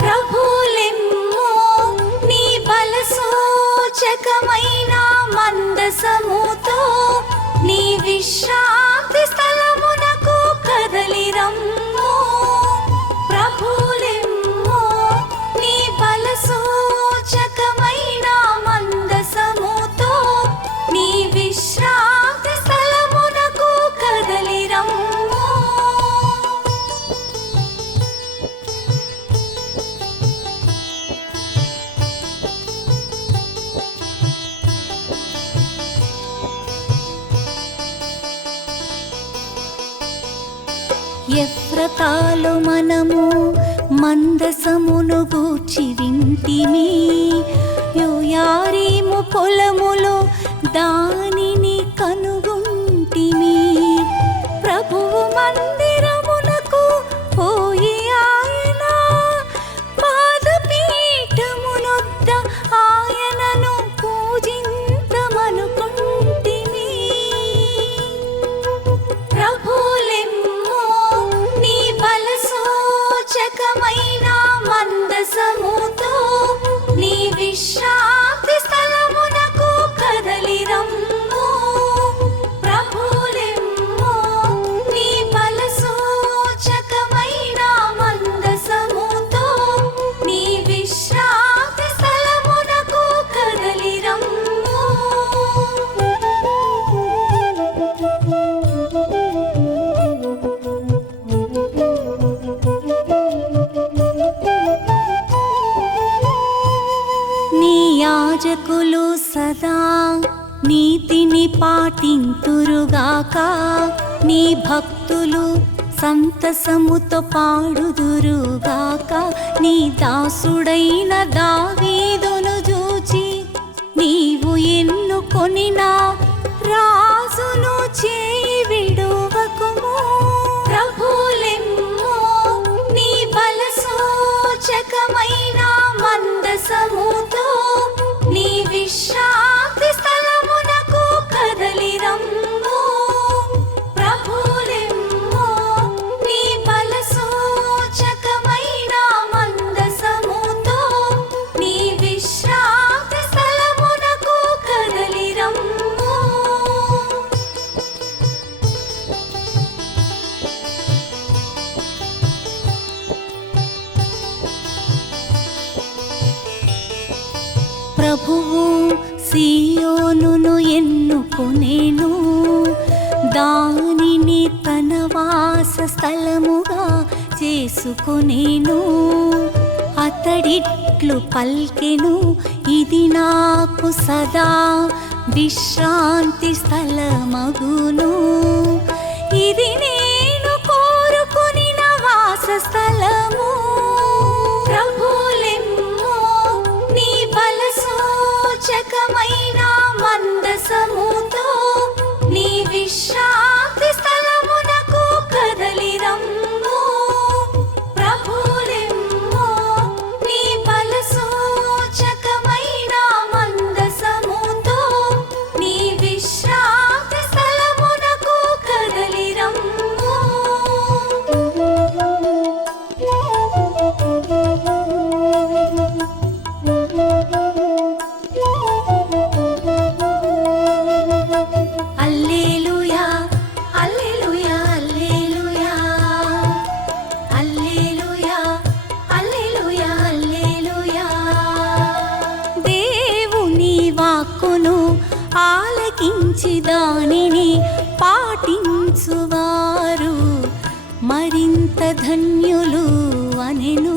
ప్రభులెమ్మో నీ బల సూచకమైన మందసముతో నీ విశ్రాంతి స్థలమునకు కదలిరమ్ము. ప్రభులెమ్మో నీ బల సూచకమైన మందసముతో నీ విశ్రాంతి స్థలమునకు కదలిరమ్ము. ఎఫ్రతాలో మనము మందసమును గూర్చి వింటిమి, యోయారీము పొలములో దానిని కనుగొంటిమి. ప్రభువు మందిరమునకు పోయి ఆయన పాదపీఠమునొద్ద ఆయనను పూజింతమనుకుంటిమి. ప్రభులెమ్మో నీ బల సూచకమైన మందసముతో నీ విశ్రాంతి స్థలమునకు కదలిరమ్ము. ప్రభులెమ్మో నీ బల సూచకమైన మందసముతో నీ విశ్రాంతి స్థలమునకు కదలిరమ్ము. నీ యాజకులు సదా నీతిని పాటింతురుగాక, నీ భక్తులు సంతసముతో పాడుదురుగాక. నీ దాసుడైన దావీదును చూచి నీవు ఎన్నుకొనిన రాజును చేయి విడువకుము. ప్రభులెమ్మో నీ బల సూచకమైన మందసముతో నీ విశ్రాంతి స్థలమునకు కదలిరమ్ము. ప్రభులెమ్మో నీ బల సూచకమైన మందసముతో నీ విశ్రాంతి స్థలమునకు కదలిరమ్ము. ప్రభువు సీయోనును ఎన్నుకొనేను, దానిని తన వాస స్థలముగా చేసుకొనేను. అతడిట్లు పల్కెను, ఇది నాకు సదా విశ్రాంతి స్థలమగును. ఇది నేను కోరుకొనిన వాస స్థలము. ప్రభులెమ్మో నీ బల సూచకమైన మందసముతో నీ విశ్రాంతి స్థలమునకు కదలిరమ్ము. ప్రభులెమ్మో నీ బల సూచకమైన మందసముతో నీ విశ్రాంతి స్థలమునకు కదలిరమ్ము. హల్లెలూయా హల్లెలూయా హల్లెలూయా హల్లెలూయా హల్లెలూయా హల్లెలూయా. దేవుని వాక్కును ఆలకించి దానిని పాటించువారు మరింత ధన్యులు అనెను.